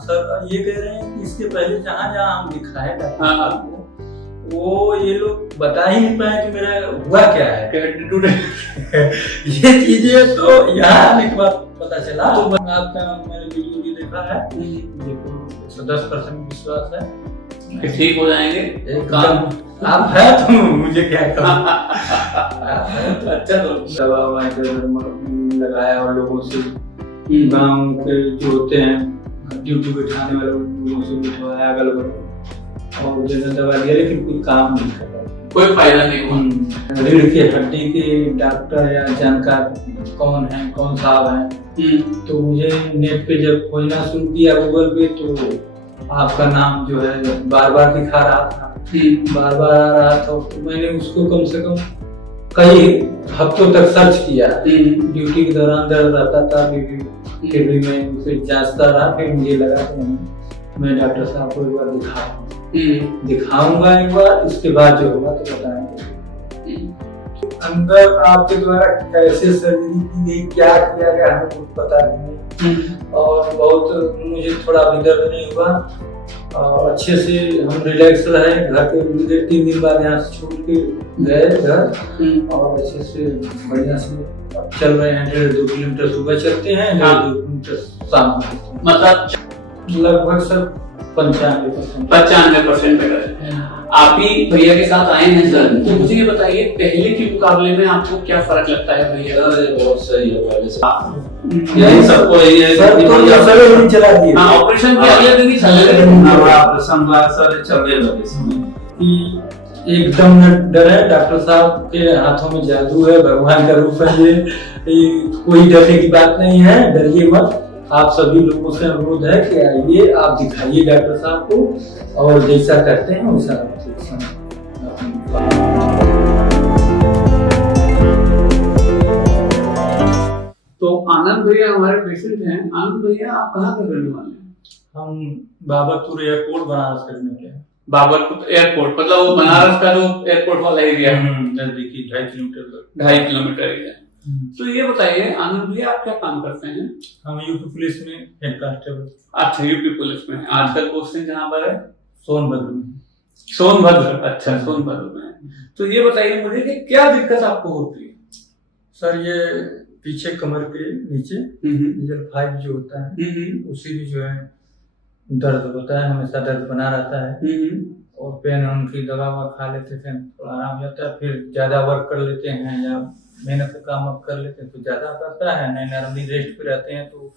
Sir ये कह रहे हैं कि इसके पहले जहाँ जहाँ हम दिखाए डॉक्टर हाँ। साहब को, वो ये लोग बता ही नहीं पाए कि मेरा हुआ क्या है। ये चीजें तो यहाँ आने के बाद पता चला। तो आपका मैंने वीडियो भी देखा है, देखो 110% विश्वास है कि ठीक हो जाएंगे। एकदम। आप है तो मुझे क्या कहूँ। अच्छा, तो दवा ववा लगाया और लोगों से गाँव के जो होते हैं ड्यूटी बैठाने वाले लोगों से बिठवाया अगल बगल और जैसे दवा दिया, लेकिन कोई काम नहीं कर रहा, कोई फायदा नहीं हुआ। रीढ़ के हड्डी के डॉक्टर या जानकार कौन है, कौन साहब हैं, तो मुझे नेट पे जब खोजना शुरू किया गूगल पे, तो आपका नाम जो है बार बार दिखा रहा था, बार बार आ रहा था। तो मैंने उसको कम से कम कई हफ्तों तक सर्च किया। ड्यूटी के दौरान दर्द रहता था, किडनी में उसे जांचता रहा। फिर मुझे लगा कि मैं डॉक्टर साहब को एक बार दिखाऊंगा एक बार, इसके बाद जो होगा तो बताएंगे। अंदर आपके द्वारा कैसे सर्जरी की गई, क्या किया गया, हमें कुछ पता नहीं और बहुत मुझे थोड़ा भी दर्द नहीं हुआ और अच्छे से हम रिलैक्स रहे। घर पे 3 दिन बाद यहाँ से छूट के गए घर और अच्छे से बढ़िया से चल रहे हैं। 1.5-2 किलोमीटर सुबह चलते हैं, 1.5-2 किलोमीटर शाम को, मतलब लगभग सब 95% पे गए। आप ही भैया के साथ आए हैं सर, तो मुझे ये बताइए पहले के मुकाबले में आपको क्या फर्क लगता है भैया? बहुत सही है पहले से। यही सबको यही है सर, तो ये सब दिन चला दिए। हाँ, ऑपरेशन के अगले दिन ही चले गए। ऑपरेशन हुआ सर, चलने लगे इसमें कि एकदम न डरे, डॉक्टर साहब के हाथों में जादू है, भगवान का रूप है ये कोई डरने की बात नहीं है, डरिए मत। आप सभी लोगों से अनुरोध है कि आइए, आप दिखाइए डॉक्टर साहब को और जैसा करते हैं वैसा। तो आनंद भैया हमारे पेशेंट हैं। आनंद भैया आप कहाँ से रहने वाले हैं? हम बाबरपुर एयरपोर्ट बनारस करने वाले हैं। बाबरपुर एयरपोर्ट मतलब वो बनारस का जो एयरपोर्ट वाला एरिया है, नजदीकी 2.5 किलोमीटर एरिया। तो ये बताइए आनंद भैया आप क्या काम करते हैं? हम यूपी पुलिस में हेड कांस्टेबल। अच्छा, यूपी पुलिस में आजकल पोस्टिंग जहाँ पर है सोनभद्र में। सोनभद्र, अच्छा सोनभद्र में। तो ये बताइए मुझे कि क्या दिक्कत आपको होती है? सर ये पीछे कमर के नीचे रीजन 5 जो होता है उसी में जो है दर्द होता है, हमेशा दर्द बना रहता है और पेन उनकी दवा खा लेते थे थोड़ा आराम हो जाता है। फिर ज्यादा वर्क कर लेते हैं या मेहनत का काम अब कर लेते हैं तो ज्यादा करता है, नहीं नॉर्मली रेस्ट पे रहते हैं तो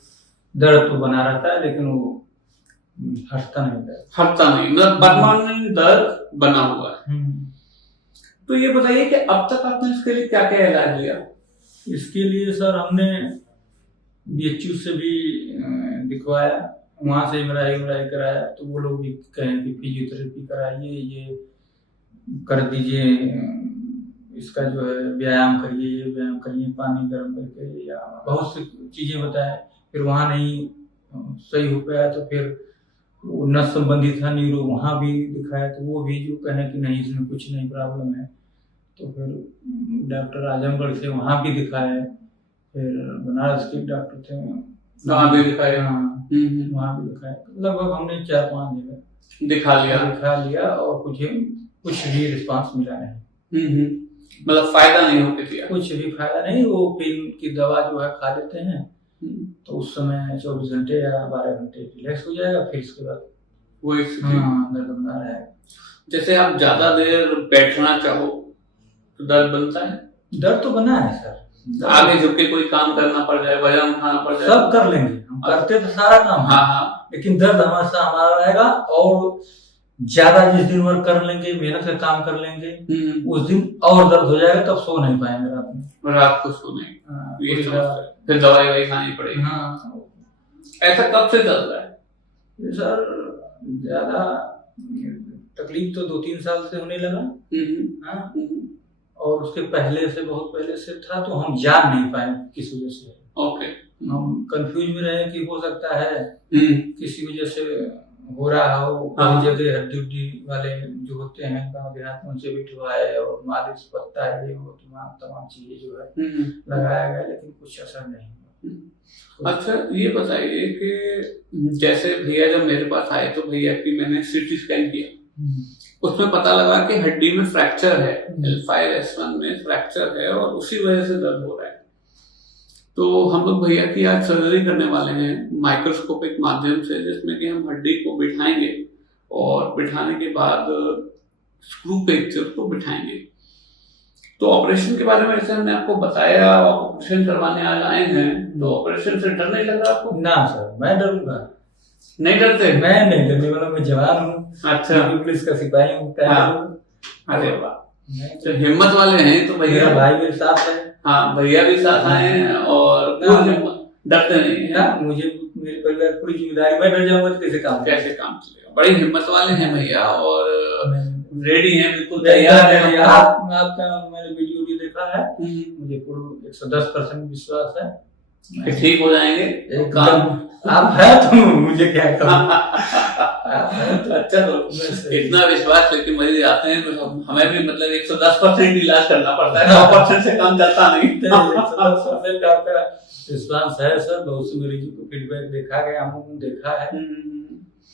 दर्द तो बना रहता है लेकिन वो हटता नहीं, मतलब परमानेंट दर्द बना हुआ है। तो ये बताइए कि अब तक आपने इसके लिए क्या क्या इलाज लिया? इसके लिए सर हमने BHU से भी दिखवाया, वहां से MRI कराया, तो वो लोग भी कहें कि फिजियोथेरेपी कराइए, ये कर दीजिए, इसका जो है व्यायाम करिए, पानी गर्म करके, या बहुत सी चीजें बताए। फिर वहाँ नहीं सही हो पाया तो फिर नस संबंधी था न्यूरो, वहाँ भी दिखाया तो वो भी जो कहें कि नहीं इसमें कुछ नहीं प्रॉब्लम है। तो फिर डॉक्टर आजमगढ़ थे, वहाँ भी दिखाए। फिर बनारस के डॉक्टर थे, वहाँ भी दिखाए। हाँ, वहाँ भी दिखाए। लगभग हमने 4-5 जगह दिखा लिया और कुछ भी रिस्पांस मिला नहीं। मतलब फायदा नहीं होती थी? कुछ भी फायदा नहीं। वो पेन की दवा जो है खा लेते हैं तो उस समय 24 घंटे या 12 घंटे रिलैक्स हो जाएगा, फिर इसके बाद वही दर्द बना रहेगा। जैसे आप ज्यादा देर बैठना चाहो तो दर्द बनता है? दर्द तो बना है सर, आगे झुक के कोई काम करना पड़ जाए, वजन उठाना पड़ जाए, सब कर लेंगे हम, करते तो सारा काम है। हाँ। लेकिन दर्द हमारा रहेगा और ज्यादा जिस दिन वर्क कर लेंगे, मेहनत से काम कर लेंगे, उस दिन और दर्द हो जाएगा, तब सो नहीं पाएंगे रात में। रात को सो नहीं, फिर दवाई खानी पड़ेगी। हाँ। ऐसा कब से चल रहा है? ये सर ज्यादा तकलीफ तो 2-3 साल से होने लगा। हाँ। और उसके बहुत पहले से था, तो हम जान नहीं पाए किस वजह से। ओके। हम कंफ्यूज में रहे कि हो सकता है किसी वजह से हो रहा हो। कई जगह हड्डी वाले जो होते हैं गाँव देहात में उनसे बिठवाए और मालिश पत्ता ये वो तमाम चीजें जो है लगाया गया, लेकिन कुछ असर नहीं हुआ। अच्छा ये बताइए कि जैसे भैया जब मेरे पास आए तो भैया की मैंने सीटी स्कैन किया, उसमें पता लगा कि हड्डी में फ्रैक्चर है, L5S1 में फ्रैक्चर है और उसी वजह से दर्द हो रहा है। तो हम लोग भैया की आज सर्जरी करने वाले हैं माइक्रोस्कोपिक माध्यम से, जिसमें कि हम हड्डी को बिठाएंगे और बिठाने के बाद स्क्रू पे उसको बिठाएंगे। तो ऑपरेशन के बारे में जैसे हमने आपको बताया, ऑपरेशन करवाने आज आए हैं, तो ऑपरेशन से डर नहीं लग रहा आपको? ना सर, मैं डरूंगा नहीं डरते? मैं नहीं डरने वाला, मैं जवान हूँ। अच्छा, पुलिस का सिपाही हूँ। अरे वाह, तो हिम्मत वाले हैं। तो भैया भाई मेरे साथ है। हाँ, भैया भी साथ आए हैं और डरते नहीं है। मुझे मेरे परिवार पूरी जिम्मेदारी, मैं डर जाऊंगा तो कैसे काम चलेगा। बड़ी हिम्मत वाले हैं भैया और रेडी हैं, बिल्कुल तैयार है। आपका मैंने वीडियो भी देखा है, मुझे पूरा 110% विश्वास है कि ठीक हो जाएंगे। एकदम आप है तो मुझे क्या कहूँ। अच्छा, तो इतना विश्वास लेके मरीज आते हैं तो हमें भी मतलब 110% इलाज करना पड़ता है, 100% से कम चलता नहीं। 110% आपका विश्वास है सर। बहुत से मरीजों को फीडबैक देखा गया, हम देखा है,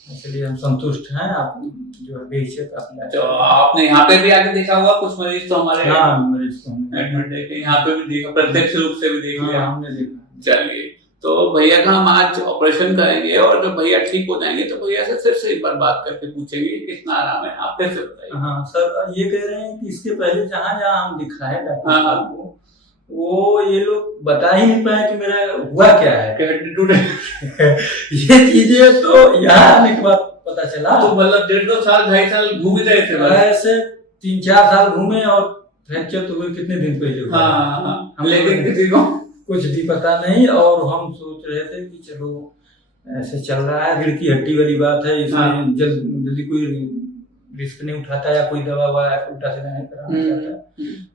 इसलिए हम संतुष्ट हैं। आप जो है बेशक अपना, तो आपने यहाँ पे भी आके देखा होगा कुछ मरीज तो हमारे? हाँ, मरीज को एडमिट देखे, यहाँ पे भी देखा, प्रत्यक्ष रूप से भी देख लिया हमने देखा। चलिए, तो भैया का हम आज ऑपरेशन करेंगे और जब भैया ठीक हो जाएंगे तो भैया से फिर से एक बार बात करके पूछेंगे कितना आराम है। आप फिर से बताइए। हाँ सर, ये कह रहे हैं कि इसके पहले जहाँ हम दिखाए डॉक्टर साहब को, वो ये लोग बता ही नहीं पाए कि मेरा हुआ क्या है, ये चीजें तो यहाँ आने के बाद पता चला। तो मतलब 1.5 साल 2.5 साल घूम रहे थे? ऐसे 3-4 साल घूमे और फ्रैक्चर तो हुए कितने दिन पहले हुआ। हाँ, लेकिन किसी को कुछ भी पता नहीं। और हम सोच रहे थे कि चलो ऐसे चल रहा है, रीढ़ की हड्डी वाली बात है, इसमें जल्दी कोई रिस्क नहीं उठाता या कोई दवा उल्टा सीधा नहीं कराना चाहता।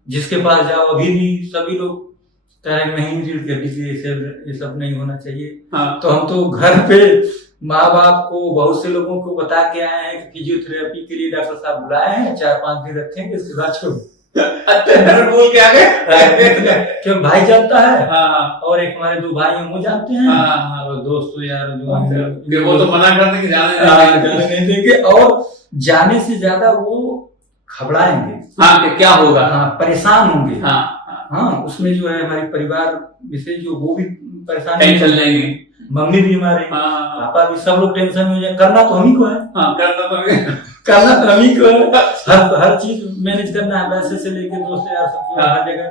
जिसके पास जाओ अभी भी सभी लोग कह रहे नहीं, रीढ़ की हड्डी से ये सब नहीं होना चाहिए। तो हम तो घर पे माँ बाप को, बहुत से लोगों को बता के आए हैं कि फिजियोथेरेपी के लिए डॉक्टर साहब बुलाए हैं, 4-5 दिन रखेंगे, इसके बाद छोड़। बोल के आ गए क्यों भाई जानता है। हाँ, और एक हमारे 2 भाई हैं वो जानते हैं। और दोस्तों यार जो वो तो मना करते कि जाने नहीं देंगे, और जाने से ज्यादा वो घबराएंगे। हाँ, कि क्या होगा। हाँ, परेशान होंगे। हाँ, उसमें जो है हमारी परिवार विशेष जो वो भी परेशान, टेंशन लेंगे, मम्मी भी हमारे, पापा भी, सब लोग टेंशन में हो जाए। करना तो हम ही को है। करना तो हम ही को है। हर चीज मैनेज करना है, पैसे से लेके दोस्त यार सबको, हर जगह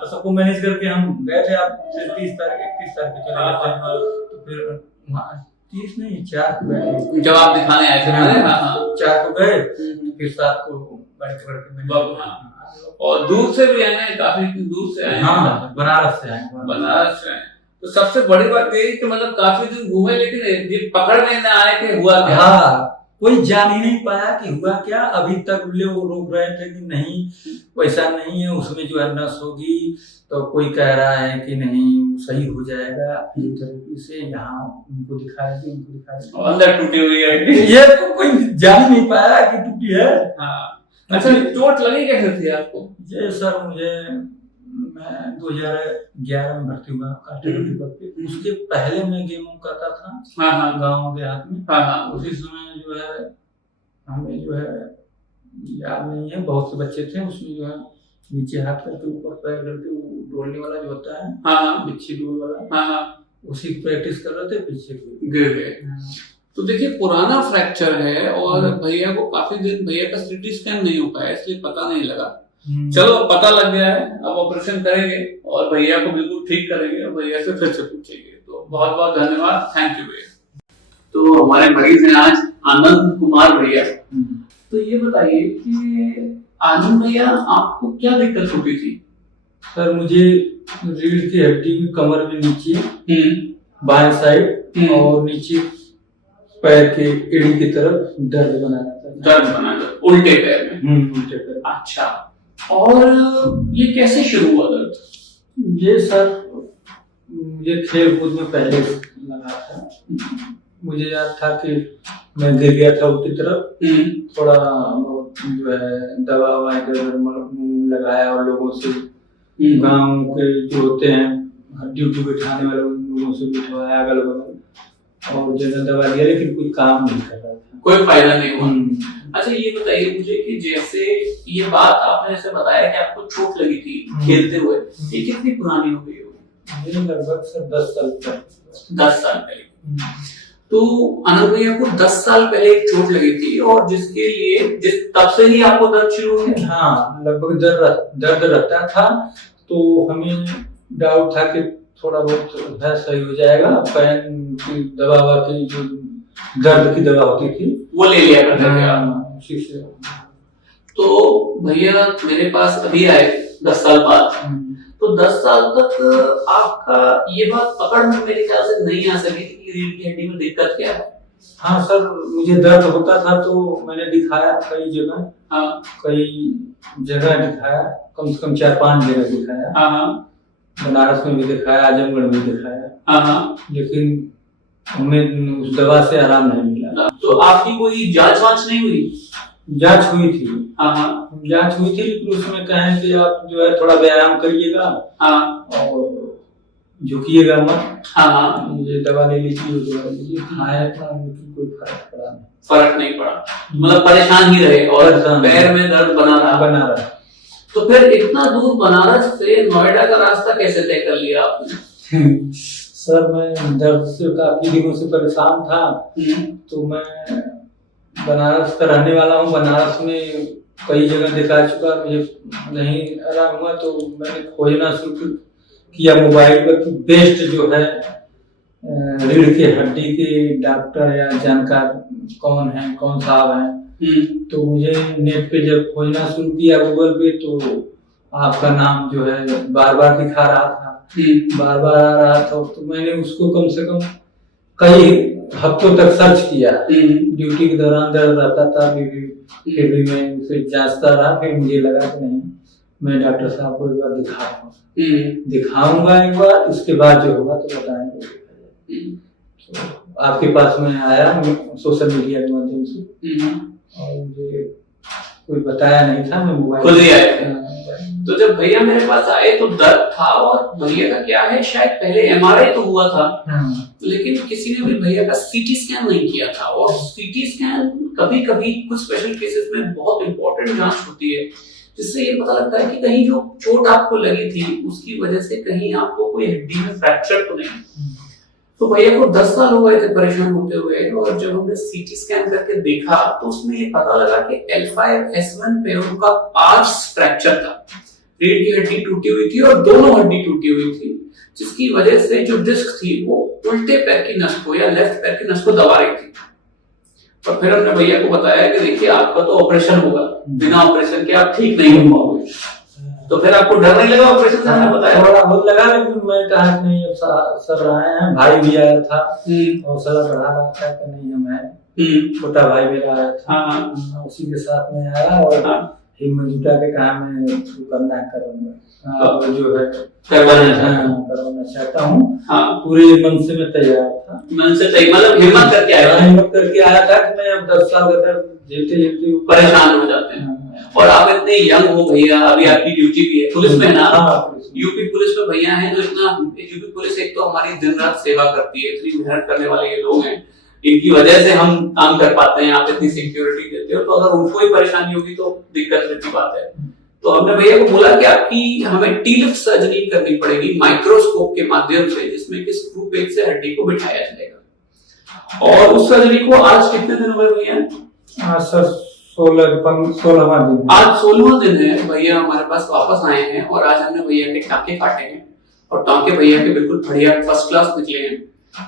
तो सबको मैनेज करके हम गए थे। आप 30 तारीख 31 तारीख को चले गए थे, तो फिर 30 नहीं 4 को गए जब आप दिखाने आए थे। 4 को गए, फिर 7 को बढ़ और दूर से भी आए हैं, काफी दूर से आए हैं। हाँ, बनारस से आए। तो सबसे बड़ी बात ये कि मतलब काफी दिन घूमे लेकिन ये पकड़ में ना आए कि हुआ क्या। हाँ, कोई जान ही नहीं पाया कि हुआ क्या। अभी तक लोग रोक रहे थे कि नहीं वैसा नहीं है, उसमें जो है नस होगी, तो कोई कह रहा है कि नहीं सही हो जाएगा फिजियोथेरेपी से। यहाँ उनको दिखाया कि उनको दिखाया अंदर टूटी हुई है, ये तो कोई जान नहीं पाया कि टूटी है। अच्छा, चोट लगी कैसे थी आपको? ये सर मैं 2011 में भर्ती हुआ कार्डियोलॉजी। उसके पहले मैं गेम करता था गाँव देहात में। उसी समय जो है हमें जो है याद नहीं है, बहुत से बच्चे थे, उसमें जो है नीचे हाथ करके ऊपर पैर करके वो डोलने वाला जो होता है, बिच्छी डोल वाला, उसी की प्रैक्टिस कर रहे थे, पीछे गिर गए। तो देखिए पुराना फ्रैक्चर है और भैया को काफी दिन भैया का सीटी स्कैन नहीं हो पाया, इसलिए पता नहीं लगा। चलो पता लग गया है, अब ऑपरेशन करेंगे और भैया को बिल्कुल ठीक करेंगे और भैया से फिर से पूछेंगे। तो बहुत बहुत धन्यवाद, थैंक यू भैया। तो हमारे मरीज हैं आज आनंद कुमार भैया। तो ये बताइए कि आनंद भैया आपको क्या दिक्कत होती थी? सर मुझे रीढ़ की हड्डी में कमर में नीचे बाएं साइड और नीचे पैर के एड़ी की तरफ दर्द बना उल्टे पैर में। उल्टे पैर। अच्छा, और ये कैसे शुरू हुआ दर्द? ये सर मुझे खेल कूद में पहले लगा था। मुझे याद था कि मैं गिर गया था उल्टी तरफ, थोड़ा जो है दवा लगाया और लोगों से, गांव के जो होते हैं हड्डी उड्डी बैठाने वाले उन लोगों से बिठवाया अगल बगल और जगह दवा दिया, लेकिन कोई काम नहीं कर रहा था, कोई फायदा नहीं हुआ। अच्छा ये बताइए मुझे कि जैसे ये बात आपने जैसे बताया कि आपको चोट लगी थी खेलते हुए, ये कितनी पुरानी हो गई होगी? ये लगभग सर 10 साल पहले। 10 साल पहले। तो अनंत भैया को 10 साल पहले एक चोट लगी थी और जिसके लिए तब से ही आपको दर्द शुरू हो गया? हाँ, लगभग दर्द रहता था, तो हमें डाउट था कि थोड़ा बहुत सही हो जाएगा। पैन की दवा की जो दर्द की दवा होती थी वो ले लिया करते थे आप? उसी से। तो भैया मेरे पास अभी आए 10 साल बाद, तो 10 साल तक आपका ये बात पकड़ में मेरे ख्याल से नहीं आ सकी थी कि रीढ़ की हड्डी में दिक्कत क्या है? हाँ सर, मुझे दर्द होता था तो मैंने दिखाया कई जगह। हाँ, कई जगह दिखाया, कम से कम 4-5 जगह दिखाया। हाँ, बनारस में भी दिखाया, आजमगढ़ में भी दिखाया, हाँ, लेकिन हमें उस दवा से आराम नहीं मिला। तो आपकी कोई जांच वांच नहीं हुई? जांच हुई थी। हाँ, जांच हुई थी, लेकिन उसमें कहें कि आप जो है थोड़ा व्यायाम करिएगा हाँ, और झुकिएगा मत। हाँ, ये दवा ले लीजिए, वो दवा ले लीजिए, खाया था, लेकिन कोई फर्क पड़ा नहीं। फर्क नहीं पड़ा, मतलब परेशान ही रहे और पैर में दर्द बना रहा। तो फिर इतना दूर बनारस से नोएडा का रास्ता कैसे तय कर लिया आपने? सर मैं दर्द से काफी दिनों से परेशान था, तो मैं बनारस का रहने वाला हूँ। बनारस में कई जगह दिखा चुका, मुझे नहीं आराम हुआ, तो मैंने खोजना शुरू किया मोबाइल पर कि बेस्ट जो है रीढ़ की हड्डी के डॉक्टर या जानकार कौन है, कौन साहब हैं। तो मुझे नेट पे जब खोजना शुरू किया गूगल पे, तो आपका नाम जो है बार बार दिखा रहा था, बार बार आ रहा था। तो मैंने उसको कम से कम कई हफ्तों तक सर्च किया। ड्यूटी के दौरान दर्द रहता था, फिर भी मैं उसे जांचता रहा। फिर मुझे लगा कि नहीं, मैं डॉक्टर साहब को एक बार दिखाऊंगा एक बार, इसके बाद जो होगा तो बताएंगे। तो आपके पास में आया सोशल मीडिया के माध्यम से, और मुझे कोई बताया नहीं था, मैं मोबाइल खुद ही आया। तो जब भैया मेरे पास आए तो दर्द था, और भैया का क्या है, शायद पहले एमआरआई तो हुआ था, लेकिन किसी ने भी भैया का सीटी स्कैन नहीं किया था। और सीटी स्कैन कभी कभी कुछ स्पेशल केसेस में बहुत इंपॉर्टेंट जांच होती है, जिससे ये पता लगता है कि कहीं जो चोट आपको लगी थी उसकी वजह से कहीं आपको कोई हड्डी में फ्रैक्चर तो नहीं। तो भैया को 10 साल हो गए थे परेशान होते हुए, और जब हमने सीटी स्कैन करके देखा तो उसमें ये पता लगा कि L5-S1 पे उनका आर्च फ्रैक्चर था। रीढ़ की हड्डी टूटी हुई थी और दोनों हड्डी टूटी हुई थी, जिसकी वजह से जो डिस्क थी वो उल्टे पैर की नस को या लेफ्ट पैर की नस को दबा रही थी। और फिर हमने भैया को बताया कि देखिए आपका तो ऑपरेशन होगा, बिना ऑपरेशन के आप ठीक नहीं हो पाओगे। तो फिर आपको डर नहीं लगा ऑपरेशन से? हमने बताया थोड़ा बहुत लगा, लेकिन मैं कहा कि नहीं, सब आए हैं। भाई भी आया था, हौसला बढ़ा रहा था कि नहीं हम हैं। छोटा भाई मेरा आया था, उसी के साथ में आया और हिम्मत जुटा के कहा मैं करना है, करूंगा, जो है करवाना चाहता हूँ। पूरे मन से मैं तैयार था, मन से तैयार, मतलब हिम्मत करके आया था कि मैं अब 10 साल का दर्द झेलते परेशान हो जाते हैं। और आप इतने यंग हो भैया, अभी आपकी ड्यूटी भी है पुलिस में ना? यूपी पुलिस में भैया हैं जो इतना, यूपी पुलिस एक तो हमारी दिन रात सेवा करती है, इतनी मेहनत करने वाले ये लोग हैं, इनकी वजह से हम काम कर पाते हैं, आप इतनी सिक्योरिटी देते हो। तो अगर उनको ही परेशानी होगी तो दिक्कत की बात है। तो हमने भैया को बोला कि आपकी हमें टी-लिफ्ट सर्जरी करनी पड़ेगी माइक्रोस्कोप के माध्यम से, जिसमें कि स्क्रू पेच से हड्डी को बिठाया जाएगा। और उस सर्जरी को आज कितने दिन हुए भैया? आज सर 16वां दिन। आज 16वां दिन है। भैया हमारे पास वापस आए हैं और आज हमने भैया के टाँके काटे हैं, और टाँके भैया के बिल्कुल बढ़िया फर्स्ट क्लास निकले हैं।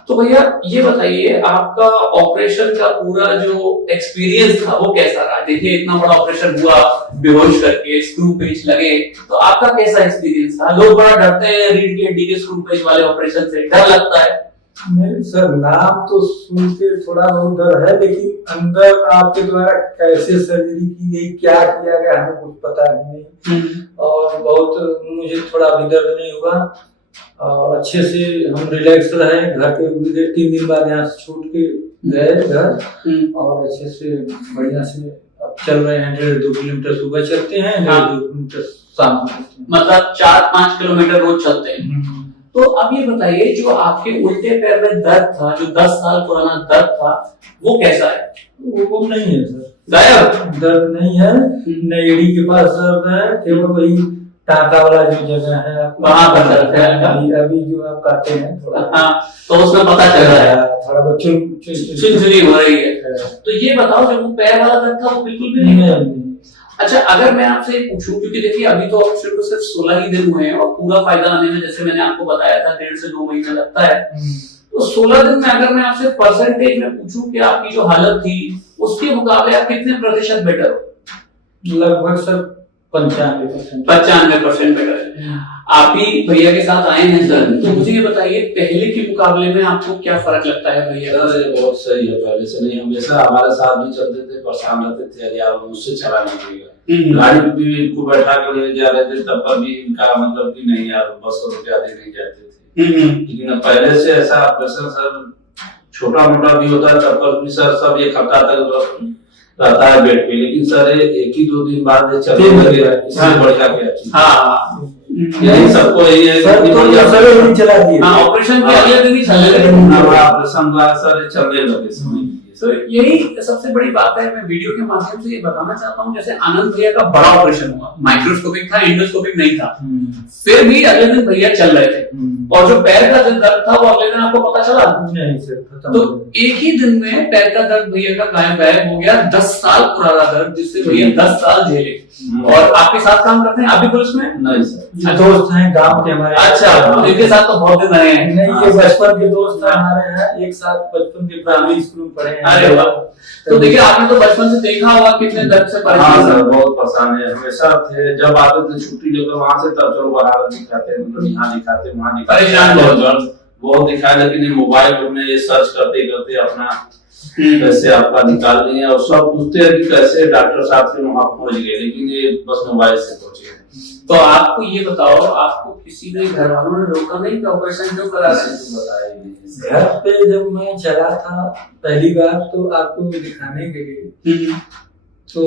तो भैया ये बताइए, आपका ऑपरेशन का पूरा जो एक्सपीरियंस था वो कैसा रहा? देखिए इतना बड़ा ऑपरेशन हुआ, बेहोश करके स्क्रू पेच लगे, तो आपका कैसा एक्सपीरियंस था? लोग बड़ा डरते हैं रीढ़ की हड्डी के स्क्रू पेच वाले ऑपरेशन से, डर लगता है? नहीं सर, नाम तो सुन के थोड़ा बहुत डर है, लेकिन अंदर आपके द्वारा कैसे सर्जरी की गई, क्या किया गया, हमें कुछ पता नहीं। और बहुत मुझे थोड़ा भी दर्द नहीं हुआ, और अच्छे से हम रिलैक्स रहे। घर पे 3 दिन बाद यहाँ से छूट के गए घर, और अच्छे से बढ़िया से अब चल रहे हैं। 1.5-2 किलोमीटर सुबह चलते हैं, 1.5-2 किलोमीटर शाम को, मतलब 4-5 किलोमीटर रोज चलते हैं। तो अब ये बताइए, जो आपके उल्टे पैर में दर्द था, जो 10 साल पुराना दर्द था, वो कैसा है? वो नहीं है सर, गायब? दर्द नहीं है, न एड़ी के पास दर्द है, केवल वही टाटा वाला जो जगह है वहां पर दर्द है। अभी जो आप कहते हैं थोड़ा, हाँ, तो उसमें पता चल रहा है थोड़ा बहुत चुनचुनी हो रही है। तो ये बताओ, जो वो पैर वाला दर्द था वो बिल्कुल भी नहीं है? अच्छा, अगर मैं आपसे पूछूं, क्योंकि देखिए अभी तो ऑपरेशन को सिर्फ 16 ही दिन हुए हैं और पूरा फायदा आने में, जैसे मैंने आपको बताया था, 1.5 से 2 महीना लगता है, तो 16 दिन में अगर मैं आपसे परसेंटेज में पूछूं कि आपकी जो हालत थी उसके मुकाबले आप कितने प्रतिशत बेटर हो? लगभग सर 95%। 95% बेटर है। आप ही भैया के साथ आए हैं सर, तो मुझे ये बताइए, पहले के मुकाबले में आपको क्या फर्क लगता है भैया? सर बहुत सही है, पहले से नहीं, हमेशा हमारे साथ भी चलते थे, परेशान रहते थे, अरे यार मुझसे चला नहीं जाएगा, गाड़ी में भी इनको बैठा कर ले जा रहे थे, तब पर भी इनका मतलब कि नहीं यार बस को ज्यादा नहीं जाते थे। लेकिन पहले से ऐसा ऑपरेशन सर छोटा मोटा भी होता है, तब पर भी सर सब 1 हफ्ता तक रहता है बेड पे, लेकिन सर 1 ही 2 दिन बाद चलने लगे, इससे बढ़िया क्या चीज। हाँ, यही सबको यही है सर, तो चला दिए ऑपरेशन के अगले दिन ही चलने लगे, ऑपरेशन हुआ सर चलने लगे। तो यही सबसे बड़ी बात है। मैं वीडियो के माध्यम से ये बताना चाहता हूँ, जैसे आनंद भैया का बड़ा ऑपरेशन हुआ, माइक्रोस्कोपिक था, एंडोस्कोपिक नहीं था, फिर भी अगले दिन भैया चल रहे थे, और जो पैर का जो दर्द था वो अगले दिन आपको पता चला नहीं सर, खत्म। तो एक ही दिन में पैर का दर्द भैया का गायब हो गया। 10 साल पुराना दर्द, जिससे भैया 10 साल झेले। और आपके साथ काम करते हैं अभी पुलिस में? नहीं सर, ये दोस्त हैं गांव के हमारे। अच्छा, इनके साथ तो बहुत दिन रहे हैं? नहीं, ये बचपन के दोस्त हैं हमारे हैं, एक साथ बचपन के प्राइमरी स्कूल में पढ़े हैं। अरे वाह, तो देखिए आपने तो बचपन से देखा होगा कितने दर्द से परेशान। सर बहुत परेशान है, हमेशा थे, जब आते थे छुट्टी लेकर वहां से, तब चलो बाहर दिखाते, मतलब यहाँ दिखाते वहाँ दिखाते, परेशान बहुत दिखाया, लेकिन मोबाइल में ये सर्च करते करते अपना कैसे आपका निकाल लिए, और सब पूछते हैं कि कैसे डॉक्टर साहब से वहाँ पहुंच गए, लेकिन ये बस मोबाइल से पहुंचे। तो आपको ये बताओ, आपको किसी ने घर वालों ने रोका नहीं कि ऑपरेशन क्यों करा रहे हैं? घर पे जब मैं चला था पहली बार, तो आपको दिखाने के लिए, तो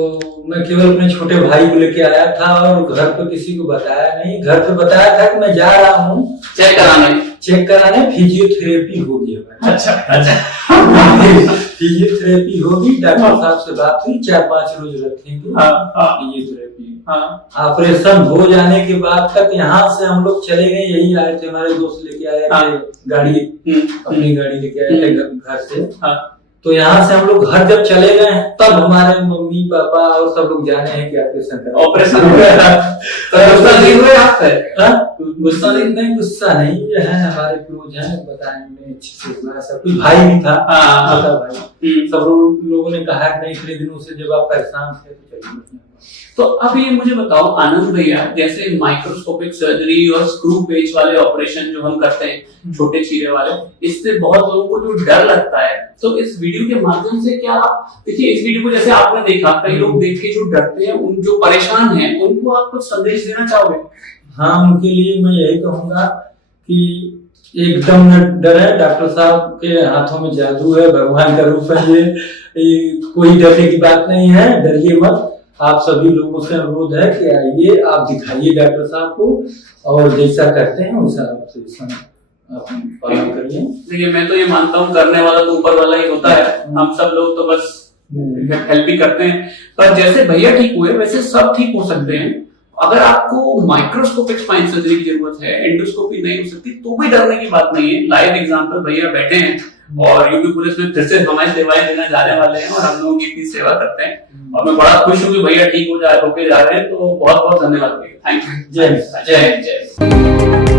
मैं केवल अपने छोटे भाई को लेके आया था, और घर पे किसी को बताया नहीं। घर पे बताया था कि मैं जा रहा हूँ चेक कराने फिजियोथेरेपी होगी। अच्छा अच्छा, फिजियोथेरेपी होगी, डॉक्टर साहब से बात हुई, 4-5 रोज रखेंगे फिजियोथेरेपी। ऑपरेशन हो जाने के बाद तक यहाँ से हम लोग चले गए, यही आए थे, हमारे दोस्त लेके आए थे गाड़ी, अपनी गाड़ी लेके आए थे घर से। तो यहाँ से हम लोग घर जब चले गए, तब हमारे मम्मी पापा और सब लोग जाने हैं कि ऑपरेशन हो गया। गुस्सा नहीं हुए आप पे? गुस्सा नहीं, गुस्सा नहीं, ये है हमारे क्लोज हैं, बताएंगे अच्छे से हुआ, सब कुछ भाई भी था, छोटा भाई। सब लोगों ने कहा कि नहीं, इतने दिनों से जब आप परेशान थे तो चलिए। तो अब ये मुझे बताओ आनंद भैया, जैसे माइक्रोस्कोपिक सर्जरी और स्क्रू पेच वाले ऑपरेशन जो हम करते हैं, छोटे चीरे वाले, इससे बहुत लोगों को जो डर लगता है, तो इस वीडियो के माध्यम से क्या, देखिए इस वीडियो को जैसे आपने देखा, कई लोग देख के जो डरते हैं, उन जो परेशान हैं, उनको आप कुछ संदेश देना चाहोगे? हाँ, उनके लिए मैं यही कहूंगा कि एकदम न डरे, डॉक्टर साहब के हाथों में जादू है, भगवान का रूप है ये, कोई डरने की बात नहीं है, डरिए मत। आप सभी लोगों से अनुरोध है कि आइए, आप दिखाइए डॉक्टर साहब को, और जैसा करते हैं वैसा आप पालन करिए। देखिए मैं तो ये मानता हूँ, करने वाला तो ऊपर वाला ही होता है, हम सब लोग तो बस हेल्प ही करते हैं। पर जैसे भैया ठीक हुए, वैसे सब ठीक हो सकते हैं। अगर आपको माइक्रोस्कोपिक स्पाइन सर्जरी की जरूरत है, एंडोस्कोपी नहीं हो सकती, तो भी डरने की बात नहीं है। लाइव एग्जांपल भैया बैठे हैं, और यूपी पुलिस में फिर से हमारी सेवाएं देना जाने वाले हैं, और हम लोगों की इतनी सेवा करते हैं, और मैं बड़ा खुश हूँ कि भैया ठीक होके जा रहे हैं। तो बहुत बहुत धन्यवाद भैया, थैंक यू। जय जय जय।